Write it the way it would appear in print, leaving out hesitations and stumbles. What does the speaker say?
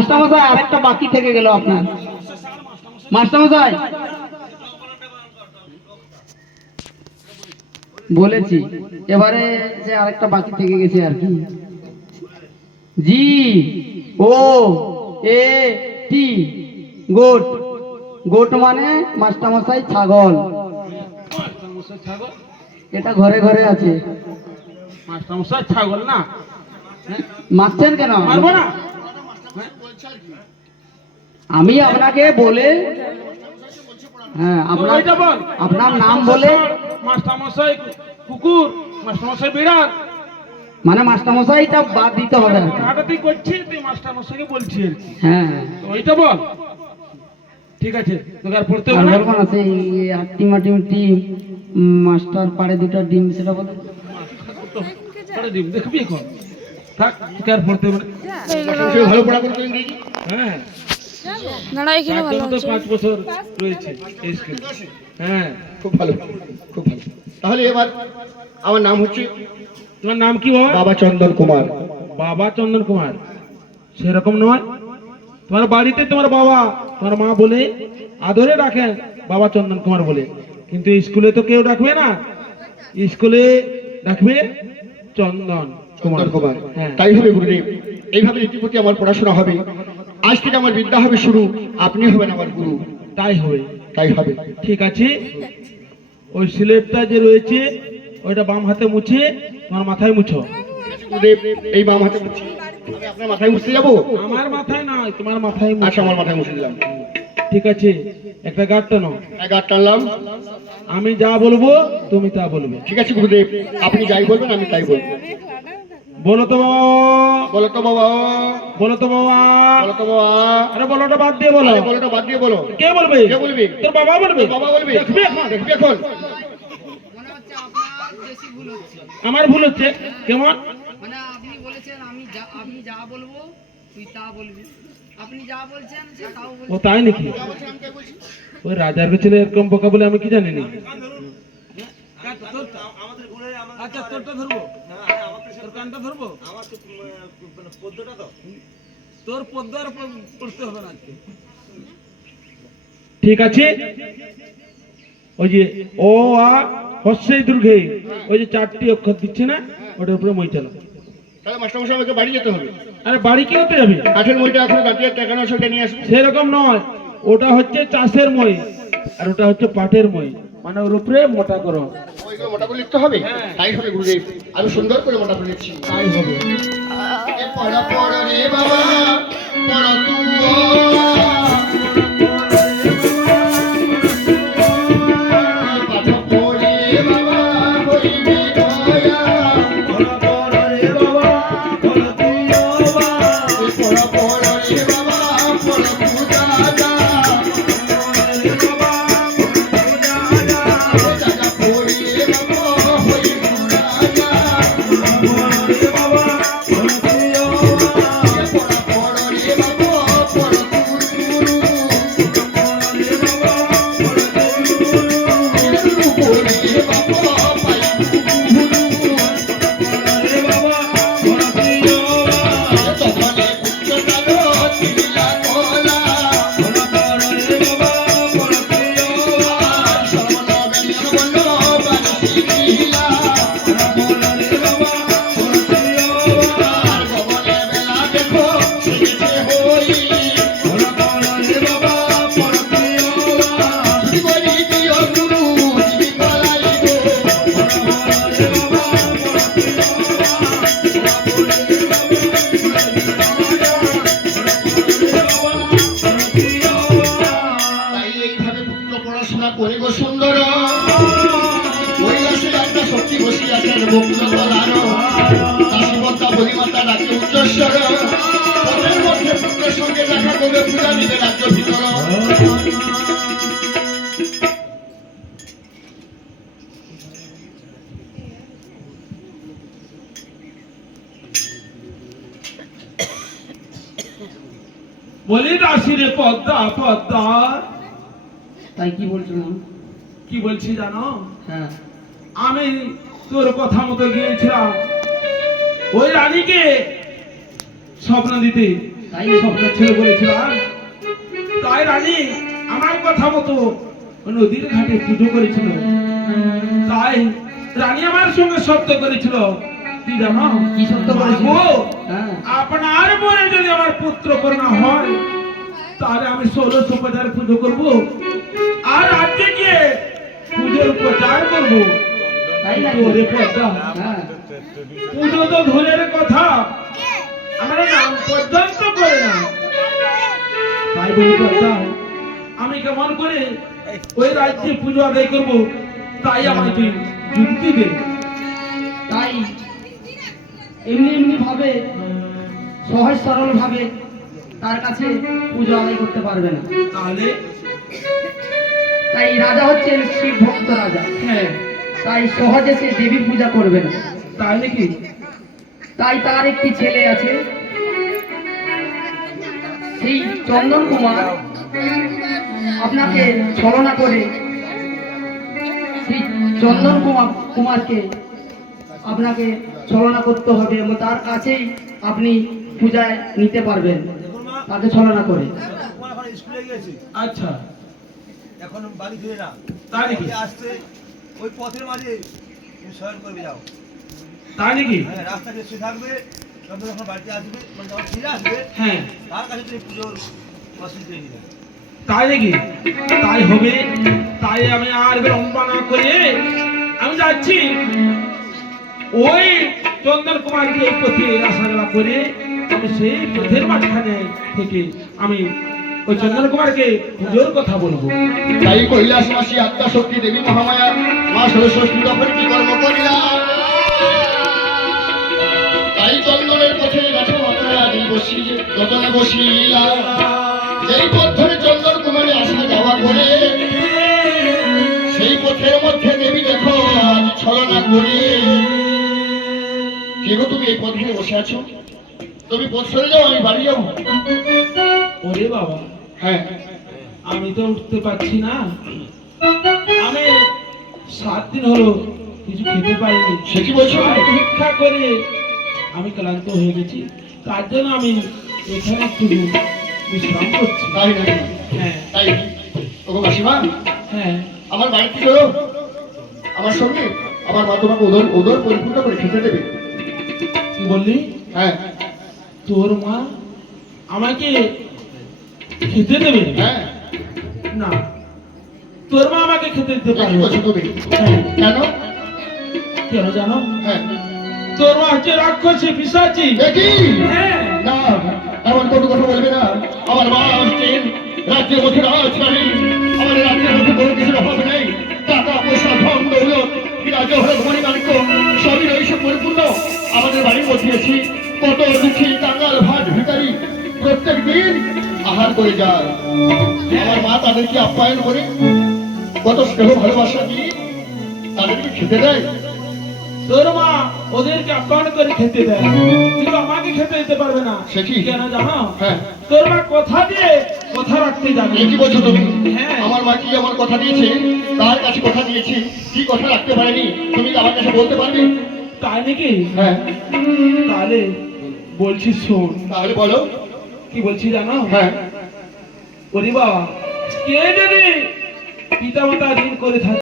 মাস্টারমশাই আরেকটা বাকি থেকে গেল আপনার। মাস্টারমশাই বলেছি, এবারে যে আরেকটা বাকি থেকে গেছে আর কি। জি ও এ টি, গোট। গোট মানে মাস্টারমশাই ছাগল। এটা ঘরে ঘরে আছে। মাস্টারমশাই ছাগল না? মারছেন কেন? মারবো না। আমি আপনাকে বলে, হ্যাঁ আপনার নাম বলে। মাস্টারমশাই কুকুর, মাস্টারমশাই বিড়াল, মানে মাস্টারমশাইটা বাদ দিতে হবে আর কি। হাঁটাতেই করছি, তুই মাস্টারমশাইকে বলছি আর কি। হ্যাঁ ওইটা বল। ঠিক আছে, তোকে আর পড়তে আর হবে না। বলবো না সেই আটটি মাটি টিম মাস্টার পাড়ে দুটো ডিম, সেটা বলে। ডিম দেখবি এখন, থাক, তোকে আর পড়তে হবে না। ভালো পড়া করতে ইংরেজি। হ্যাঁ না এখানে ভালো তো আছে। 5 বছর রয়েছে এই স্কুল। হ্যাঁ খুব ভালো, খুব ভালো। তাহলে এবার আমার নাম হচ্ছে, তোমার নাম কি হয়? বাবা চন্দন কুমার। বাবা চন্দন কুমার সেরকম নয়। তোমার বাড়িতে তোমার বাবা তোমার মা বলে আদরে রাখেন বাবা চন্দন কুমার বলে, কিন্তু স্কুলে তো কেউ ডাকবে না, স্কুলে ডাকবে চন্দন চন্দন কুমার। হ্যাঁ তাই হবে গুরুদেব, এইভাবে রীতিপতি আমার পড়াশোনা হবে। আজ থেকে আমার বিদ্যা হবে শুরু, আপনি হবেন আমার গুরু। তাই হবে। তাই হবে। ঠিক আছে, ওই সিলেটটা যে রয়েছে ওইটা বাম হাতে মুছে তোমার মাথায় মুছো। গুরুদেব এই বাম হাতে মুছি, আমি আপনার মাথায় মুছতে যাবো? আমার মাথায় না, তোমার মাথায় মুছো। আচ্ছা, আমার মাথায় মুছে দিলাম। ঠিক আছে, একটা গাঁট টানো। এক হাত টানলাম। আমি যা বলবো তুমি তা বলবে। ঠিক আছে গুরুদেব, আপনি যাই বলবেন আমি তাই বলবো। বলো তো বাবা, বলো তো বাবা, বলো তো বাবা, বলো তো বাবা। আরে বলোটা বাদ দিয়ে বলো। আরে বলোটা বাদ দিয়ে বলো। কে বলবে? কে বলবি? তোর বাবা বলবে। তোর বাবা বলবি? দেখবি এখন, দেখবি এখন। আমার ভুল হচ্ছে কেমন? মানে আপনি বলেছেন আমি যা বলবো তুই তা বলবি, আপনি যা বলছেন সে তাও ও তাই নাকি? ওই রাজার ছেলে এরকম বোকা বলে আমি কি জানি না। আচ্ছা তোরটা ধরবো, তোর কানটা ধরবো, তোর পদ্ম আর পড়তে হবে না। ঠিক আছে, ওই যে ও আ হস্যই দীর্ঘে ওই যে 4টি অক্ষর দিচ্ছে না, ওটার উপরে মই চালা। তাহলে মাস্টারমশাই আমাকে বাড়ি যেতে হবে। আরে বাড়ি কি হতে যাবে? কাঠের মইটা এখন দাঁড়িয়ে টাকানো সেটা নিয়ে আসবো। সেরকম নয়, ওটা হচ্ছে চাষের মই আর ওটা হচ্ছে পাটের মই, মানে ওর উপরে মোটা করো। ওইগুলো মোটা করে লিখতে হবে। তাই হবে গুরুদেব, আমি সুন্দর করে মোটা করে লিখছি। তাই হবে। পড়া পড় রে বাবা, পড় তুই। করে গো সুন্দর কৈলাসে একটা শক্তি বসিয়াছেন বকুল তলানো দাসীবদ্ধা বলিমাতা ডাকে উচ্চস্বর পথের মধ্যে পুত্রের সঙ্গে দেখা করবে পূজা নিবে রাজ্য ভিতর বলি দাসী রে পদ্মা পদ্মা। তাই কি বলছিলাম? কি বলছি জানো? হ্যাঁ, আমি তোর কথা মতো গিয়েছিলাম ওই রানীকে স্বপ্ন দিতে, তাই স্বপ্ন ছিল বলেছিলাম। তাই রানী আমার কথা মতো নদীর ঘাটে পুজো করেছিল। তাই রানী আমার সঙ্গে শব্দ করেছিল, কি জানো? কি সত্য বলেছিল? মাগো, হ্যাঁ আপনার বলে যদি আমার পুত্র কন্যা হয় তাহলে আমি 1650 পুজো করব আর রাজ্যে গিয়ে পুজোর প্রচার করব। তাই নাকি? ওরে পদ্মা, হ্যাঁ পুজো তো ধরের কথা, আমরা নাম পর্যন্ত করে না। তাই বলি পদ্মা, আমি কেমন করে ওই রাজ্যে পুজো আদায় করব? তাই আমায় তুই যুক্তি দে। তাই এমনি এমনি ভাবে সহজ সরল ভাবে তার কাছে পুজো আদায় করতে পারবে না। তাহলে তাই রাজা হচ্ছেন শিব ভক্ত রাজা, হ্যাঁ, তাই সহজে সে দেবীর পূজা করবে না। তাই নাকি? তাই তার একটি ছেলে আছে, সেই চন্দন কুমার আপনাকে ছলনা করে সেই চন্দন কুমারকে আপনাকে ছলনা করতে হবে এবং তার কাছেই আপনি পূজায় নিতে পারবেন তাকে ছলনা করে। তোমার এখন স্কুলে গিয়েছি, আচ্ছা, এখন বাড়ি ফিরে না। তাই নাকি? বাড়ি আসতে ওই পথের মাঝে তুমি শয়ন করবে যাও। তাই নাকি? হ্যাঁ, রাস্তা দিয়ে শুয়ে থাকবে, যখন যখন বাড়িতে আসবে, মানে যখন ফিরে আসবে, হ্যাঁ, তার কাছে তুমি পুজোর রসিদ দিয়ে নিবে। তাই নাকি? তাই হবে। তাই আমি আর বিলম্বা না করে আমি যাচ্ছি ওই চন্দন কুমারকে এই পথে আসা যাওয়া করে আমি সেই পথের মাঝখানে থেকে আমি ওই চন্দন কুমারকে পুজোর কথা বলবো। তাই কৈলাস মাসি আত্মা শক্তি দেবী মহামায়া মা সরস্বতী তখন কি কর্ম করিলা? তাই চন্দনের পথে দেখো আপনারা বসি যতনে বসিলা, যেই পথ ধরে চন্দন কুমারে আসা যাওয়া করে সেই পথের মধ্যে দেবী দেখো আজ ছলনা করে। কি গো, তুমি এই পথ ধরে বসে আছো? তুমি পথ সরে যাও, আমি বাড়ি যাবো। ওরে বাবা, হ্যাঁ, আমি তো উঠতে পারছি না। আমি 7 দিন হলো কিছু খেতে পাইনি। সে কি বলছো? আর ভিক্ষা করে আমি ক্লান্ত হয়ে গেছি, তার জন্য আমি এখানে একটু বিশ্রাম করছি। তাই নাকি? হ্যাঁ তাই ওগো মাসিমা, হ্যাঁ, আমার বাড়িতে চলো আমার সঙ্গে। আমার মা তোমাকে ওদর ওদর পরিপূর্ণ করে খেতে দেবে। কি বললি? হ্যাঁ তোর মা আমাকে খেতে দেবে? হ্যাঁ, না, তোর মা আমাকে খেতে দিতে কি পারবে না। বলছো তুমি? হ্যাঁ, কেন? কেন জানো? হ্যাঁ, তোর মা হচ্ছে রাক্ষসী, পিশাচী। দেখি হ্যাঁ, না, এমন কোনো কথা বলবে না। আমার মা আসছেন রাজ্যের মধ্যে রাজধানী, আমাদের রাজ্যের মধ্যে কোনো কিছুর অভাব নেই। টাকা পয়সা ধন দৌলত রাজ্য হলো ধনী বাণিজ্য সবই রয়েছে পরিপূর্ণ। আমাদের বাড়ির মধ্যে আছি কত দুঃখী কাঙ্গাল ভাট ভিখারি প্রত্যেক দিন আহার করে যায়। আমার মা তাদেরকে আপ্যায়ন করে কত স্নেহ ভালোবাসা দিয়ে তাদেরকে খেতে দেয়। তোর মা ওদেরকে আপ্যায়ন করে খেতে দেয়, কিন্তু আমাকে খেতে দিতে পারবে না। সে কি? কেন জানো? হ্যাঁ, তোর মা কথা দিয়ে কথা রাখতে যাবে। এ কি বলছো তুমি? হ্যাঁ। আমার মা কি আমার কথা দিয়েছে, তার কাছে কথা দিয়েছি, কি কথা রাখতে পারেনি তুমি কি আমার কাছে বলতে পারবে? তাই নাকি? হ্যাঁ, তাহলে বলছি শোন। তাহলে বলো। কি বলছি জানো? হ্যাঁ, ওরে বাবা, কে যদি পিতা মাতা ঋণ করে থাকে